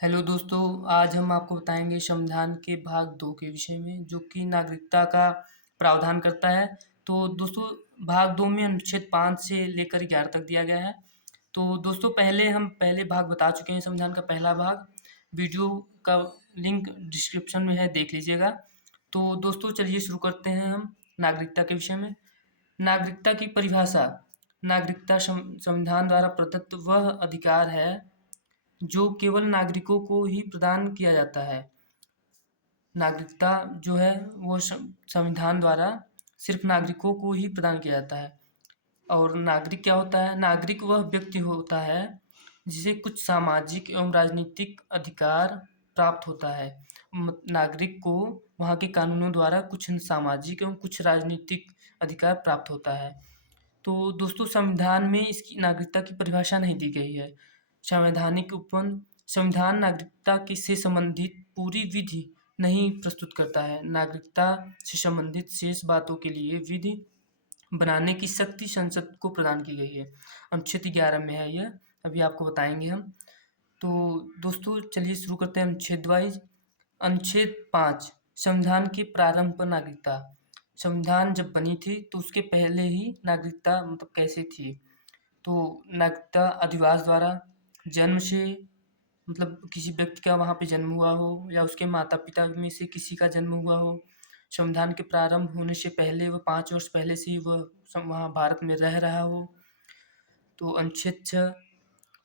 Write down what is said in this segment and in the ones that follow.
Hello दोस्तों, आज हम आपको बताएंगे संविधान के भाग 2 के विषय में, जो कि नागरिकता का प्रावधान करता है। तो दोस्तों, भाग 2 में अनुच्छेद 5 से लेकर 11 तक दिया गया है। तो दोस्तों, हम पहले भाग बता चुके हैं, संविधान का पहला भाग। वीडियो का लिंक डिस्क्रिप्शन में है, देख लीजिएगा। तो दोस्तों, चलिए शुरू करते हैं हम नागरिकता के विषय में। नागरिकता की परिभाषा। नागरिकता संविधान द्वारा प्रदत्त वह अधिकार है जो केवल नागरिकों को ही प्रदान किया जाता है। नागरिकता जो है वो संविधान द्वारा सिर्फ नागरिकों को ही प्रदान किया जाता है। और नागरिक क्या होता है? नागरिक वह व्यक्ति होता है जिसे कुछ सामाजिक एवं राजनीतिक अधिकार प्राप्त होता है। नागरिक को वहाँ के कानूनों द्वारा कुछ सामाजिक एवं कुछ राजनीतिक अधिकार प्राप्त होता है। तो दोस्तों, संविधान में इसकी नागरिकता की परिभाषा नहीं दी गई है। संवैधानिक उपबंध। संविधान नागरिकता की से संबंधित पूरी विधि नहीं प्रस्तुत करता है। नागरिकता से संबंधित शेष बातों के लिए विधि बनाने की शक्ति संसद को प्रदान की गई है। अनुच्छेद 11 में है यह, अभी आपको बताएंगे हम। तो दोस्तों, चलिए शुरू करते हैं अनुच्छेद वाइज। अनुच्छेद 5, संविधान के प्रारंभ पर नागरिकता। संविधान जब बनी थी तो उसके पहले ही नागरिकता मतलब कैसे थी? तो नागरिकता अधिवास द्वारा, जन्म से, मतलब किसी व्यक्ति का वहाँ पे जन्म हुआ हो या उसके माता पिता में से किसी का जन्म हुआ हो। संविधान के प्रारंभ होने से पहले वह 5 वर्ष पहले से ही वह वहाँ भारत में रह रहा हो। तो अनुच्छेद 6,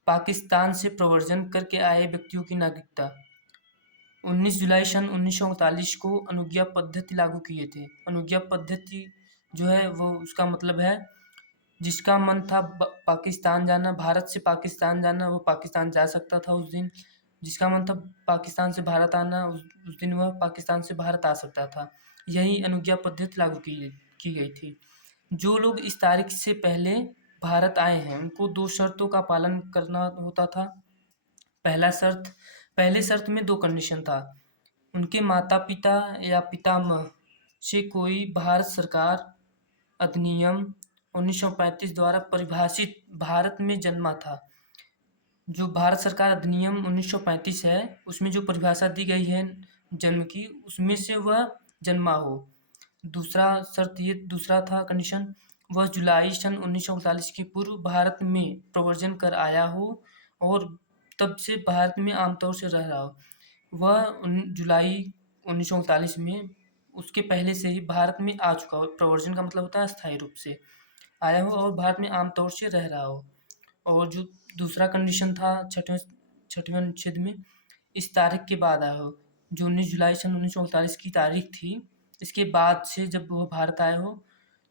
पाकिस्तान से प्रव्रजन करके आए व्यक्तियों की नागरिकता। 19 जुलाई सन 1939 को अनुज्ञा पद्धति लागू किए थे। अनुज्ञा पद्धति जो है वो उसका मतलब है जिसका मन था पाकिस्तान जाना, भारत से पाकिस्तान जाना, वो पाकिस्तान जा सकता था उस दिन। जिसका मन था पाकिस्तान से भारत आना, उस दिन वह पाकिस्तान से भारत आ सकता था। यही अनुज्ञा पद्धति लागू की गई थी। जो लोग इस तारीख से पहले भारत आए हैं उनको 2 शर्तों का पालन करना होता था। पहले शर्त में 2 कंडीशन था। उनके माता पिता या पितामह से कोई भारत सरकार अधिनियम 1935 द्वारा परिभाषित भारत में जन्मा था। जो भारत सरकार अधिनियम 1935 है उसमें जो परिभाषा दी गई है जन्म की, उसमें से वह जन्मा हो। दूसरा था कंडीशन, वह जुलाई सन 1939 के पूर्व भारत में प्रव्रजन कर आया हो और तब से भारत में आमतौर से रह रहा हो। वह जुलाई 1939 में उसके पहले से ही भारत में आ चुका हो। प्रव्रजन का मतलब होता है स्थायी रूप से आया हो और भारत में आमतौर से रह रहा हो। और जो दूसरा कंडीशन था छठवें अनुच्छेद में, इस तारीख के बाद आया हो। जो 19 जुलाई सन 1939 की तारीख थी, इसके बाद से जब वह भारत आया हो।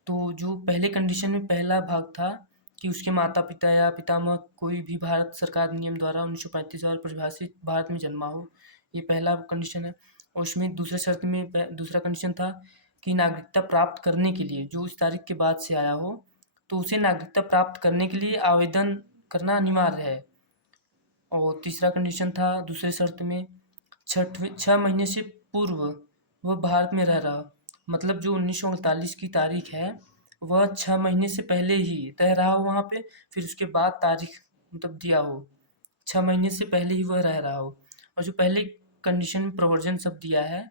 तो जो पहले कंडीशन में पहला भाग था कि उसके माता पिता या पितामह कोई भी भारत सरकार अधिनियम द्वारा 1935 द्वारा परिभाषित भारत में जन्मा हो, ये पहला कंडीशन है। और उसमें दूसरे शर्त में दूसरा कंडीशन था कि नागरिकता प्राप्त करने के लिए जो इस तारीख के बाद से आया हो, तो उसे नागरिकता प्राप्त करने के लिए आवेदन करना अनिवार्य है। और तीसरा कंडीशन था दूसरे शर्त में 6 महीने से पूर्व वह भारत में रह रहा, मतलब जो 1939 की तारीख है वह 6 महीने से पहले ही रह रहा हो वहाँ पे, फिर उसके बाद तारीख मतलब दिया हो, 6 महीने से पहले ही वह रह रहा हो। और जो पहले कंडीशन में प्रवर्जन शब्द दिया है,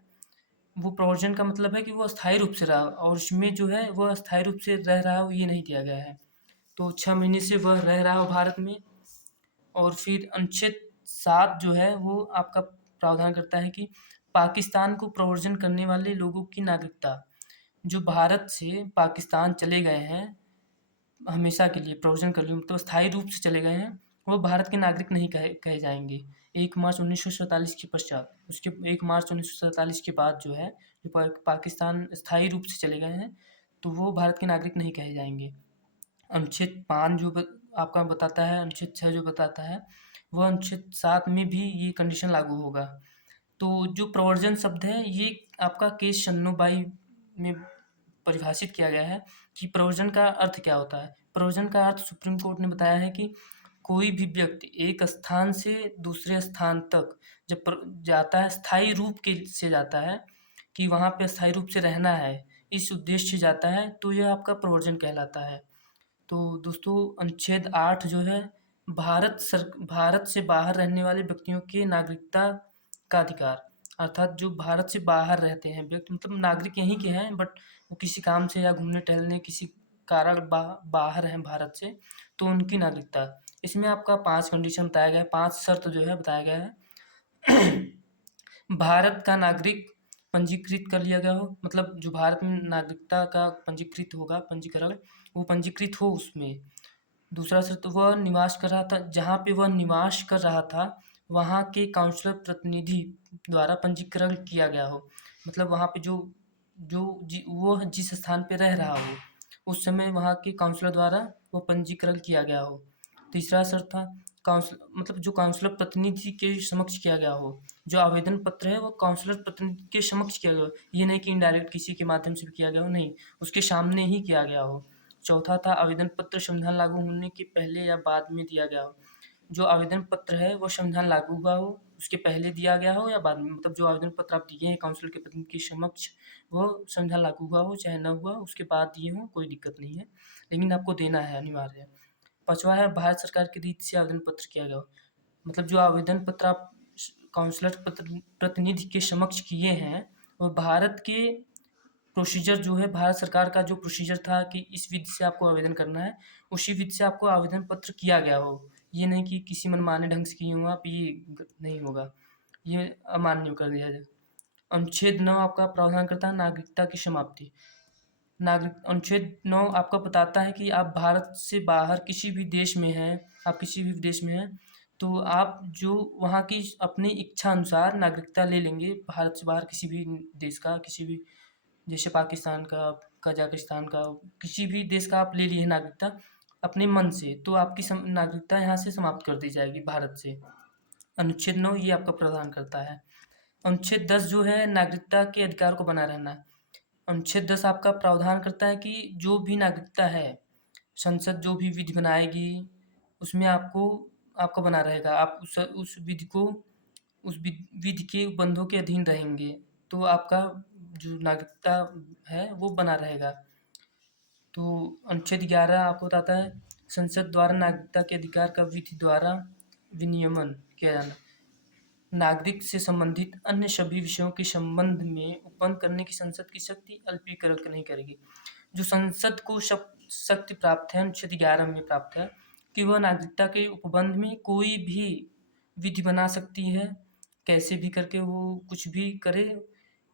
वो प्रवर्जन का मतलब है कि वो अस्थायी रूप से रहा, और उसमें जो है वह अस्थायी रूप से रह रहा हो ये नहीं दिया गया है। तो 6 महीने से वह रह रहा हो भारत में। और फिर अनुच्छेद 7 जो है वो आपका प्रावधान करता है कि पाकिस्तान को प्रव्रजन करने वाले लोगों की नागरिकता, जो भारत से पाकिस्तान चले गए हैं हमेशा के लिए प्रव्रजन कर लिए, मतलब स्थायी रूप से चले गए हैं, वो भारत के नागरिक नहीं कहे जाएंगे। 1 मार्च 1947 के पश्चात, उसके 1 मार्च 1947 के बाद जो है, जो पाकिस्तान स्थायी रूप से चले गए हैं, तो वो भारत के नागरिक नहीं कहे जाएंगे। अनुच्छेद 5 जो आपका बताता है, अनुच्छेद 6 जो बताता है, वह अनुच्छेद 7 में भी ये कंडीशन लागू होगा। तो जो प्रवर्जन शब्द है ये आपका केस 96 में परिभाषित किया गया है कि प्रवर्जन का अर्थ क्या होता है। प्रवर्जन का अर्थ सुप्रीम कोर्ट ने बताया है कि कोई भी व्यक्ति एक स्थान से दूसरे स्थान तक जब जाता है, स्थायी रूप के से जाता है कि वहाँ पे स्थायी रूप से रहना है, इस उद्देश्य से जाता है, तो यह आपका प्रवर्जन कहलाता है। तो दोस्तों, अनुच्छेद 8 जो है भारत से बाहर रहने वाले व्यक्तियों के नागरिकता का अधिकार, अर्थात जो भारत से बाहर रहते हैं व्यक्ति, मतलब नागरिक यहीं के हैं बट वो किसी काम से या घूमने टहलने किसी कारण बाहर हैं भारत से, तो उनकी नागरिकता। इसमें आपका 5 कंडीशन बताया गया है, 5 शर्त जो है बताया गया है। भारत का नागरिक पंजीकृत कर लिया गया हो, मतलब जो भारत में नागरिकता का पंजीकृत होगा, पंजीकरण, वो पंजीकृत हो उसमें। दूसरा शर्त, वह निवास कर रहा था, जहाँ पे वह निवास कर रहा था वहाँ के काउंसलर प्रतिनिधि द्वारा पंजीकरण किया गया हो, मतलब वहाँ पे जो जो वो जिस स्थान पे रह रहा हो उस समय वहाँ के काउंसलर द्वारा वो पंजीकरण किया गया हो। तीसरा शर्त था, काउंसल मतलब जो काउंसलर प्रतिनिधि के समक्ष किया गया हो, जो आवेदन पत्र है वो काउंसलर प्रतिनिधि के समक्ष किया गया हो, ये नहीं कि इनडायरेक्ट किसी के माध्यम से भी किया गया हो, नहीं, उसके सामने ही किया गया हो। चौथा था, आवेदन पत्र संविधान लागू होने के पहले या बाद में दिया गया हो, जो आवेदन पत्र है वो संविधान लागू हुआ हो, उसके पहले दिया गया हो या बाद में, मतलब जो आवेदन पत्र आप दिए हैं काउंसिल के प्रतिनिधि के समक्ष वो संविधान लागू हुआ हो चाहे न हुआ, उसके बाद दिए हों कोई दिक्कत नहीं है, लेकिन आपको देना है, अनिवार्य है। पाँचवा है, भारत सरकार की रीत से आवेदन पत्र किया गया हो, मतलब जो आवेदन पत्र आप काउंसलर प्रतिनिधि के समक्ष किए हैं वो भारत के प्रोसीजर जो है, भारत सरकार का जो प्रोसीजर था कि इस विधि से आपको आवेदन करना है, उसी विधि से आपको आवेदन पत्र किया गया हो। ये नहीं कि किसी मनमाने ढंग से किए हों आप, ये नहीं होगा, ये अमान्य कर दिया जाए। अनुच्छेद 9 आपका प्रावधान करता है नागरिकता की समाप्ति। नागरिक अनुच्छेद 9 आपका बताता है कि आप भारत से बाहर किसी भी देश में हैं, आप किसी भी देश में हैं, तो आप जो वहाँ की अपनी इच्छा अनुसार नागरिकता ले लेंगे, भारत से बाहर किसी भी देश का, किसी भी, जैसे पाकिस्तान का, कजाकिस्तान का, किसी भी देश का आप ले लिए नागरिकता अपने मन से, तो आपकी नागरिकता यहाँ से समाप्त कर दी जाएगी भारत से। अनुच्छेद 9 ये आपका प्रावधान करता है। अनुच्छेद 10 जो है नागरिकता के अधिकार को बनाए रहना। अनुच्छेद 10 आपका प्रावधान करता है कि जो भी नागरिकता है, संसद जो भी विधि बनाएगी उसमें आपको आपका बना रहेगा, आप उस विधि को, उस विधि के बंधों के अधीन रहेंगे, तो आपका जो नागरिकता है वो बना रहेगा। तो अनुच्छेद 11 आपको बताता है संसद द्वारा नागरिकता के अधिकार का विधि द्वारा विनियमन किया जाना। नागरिक से संबंधित अन्य सभी विषयों के संबंध में उपबंध करने की संसद की शक्ति अल्पीकरण नहीं करेगी। जो संसद को शक्ति प्राप्त है अनुच्छेद 11 में प्राप्त है कि वह नागरिकता के उपबंध में कोई भी विधि बना सकती है, कैसे भी करके वो कुछ भी करे,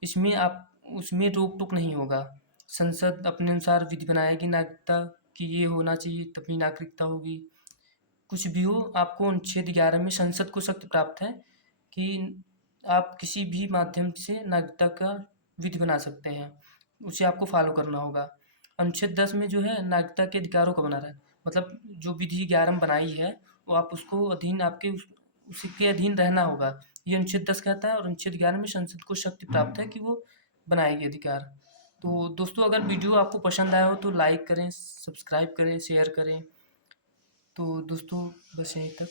इसमें आप उसमें रोक टोक नहीं होगा। संसद अपने अनुसार विधि बनाएगी नागरिकता कि ये होना चाहिए तभी नागरिकता होगी, कुछ भी हो, आपको अनुच्छेद 11 में संसद को शक्ति प्राप्त है कि आप किसी भी माध्यम से नागरिकता का विधि बना सकते हैं, उसे आपको फॉलो करना होगा। अनुच्छेद 10 में जो है नागरिकता के अधिकारों को बना रहा है, मतलब जो विधि 11 में बनाई है वो आप उसको अधीन आपके उसी के अधीन रहना होगा, ये अनुच्छेद 10 कहता है। और अनुच्छेद 11 में संसद को शक्ति प्राप्त है कि वो बनाएगी अधिकार। तो दोस्तों अगर वीडियो आपको पसंद आया हो तो लाइक करें, सब्सक्राइब करें, शेयर करें। तो दोस्तों बस यहीं तक।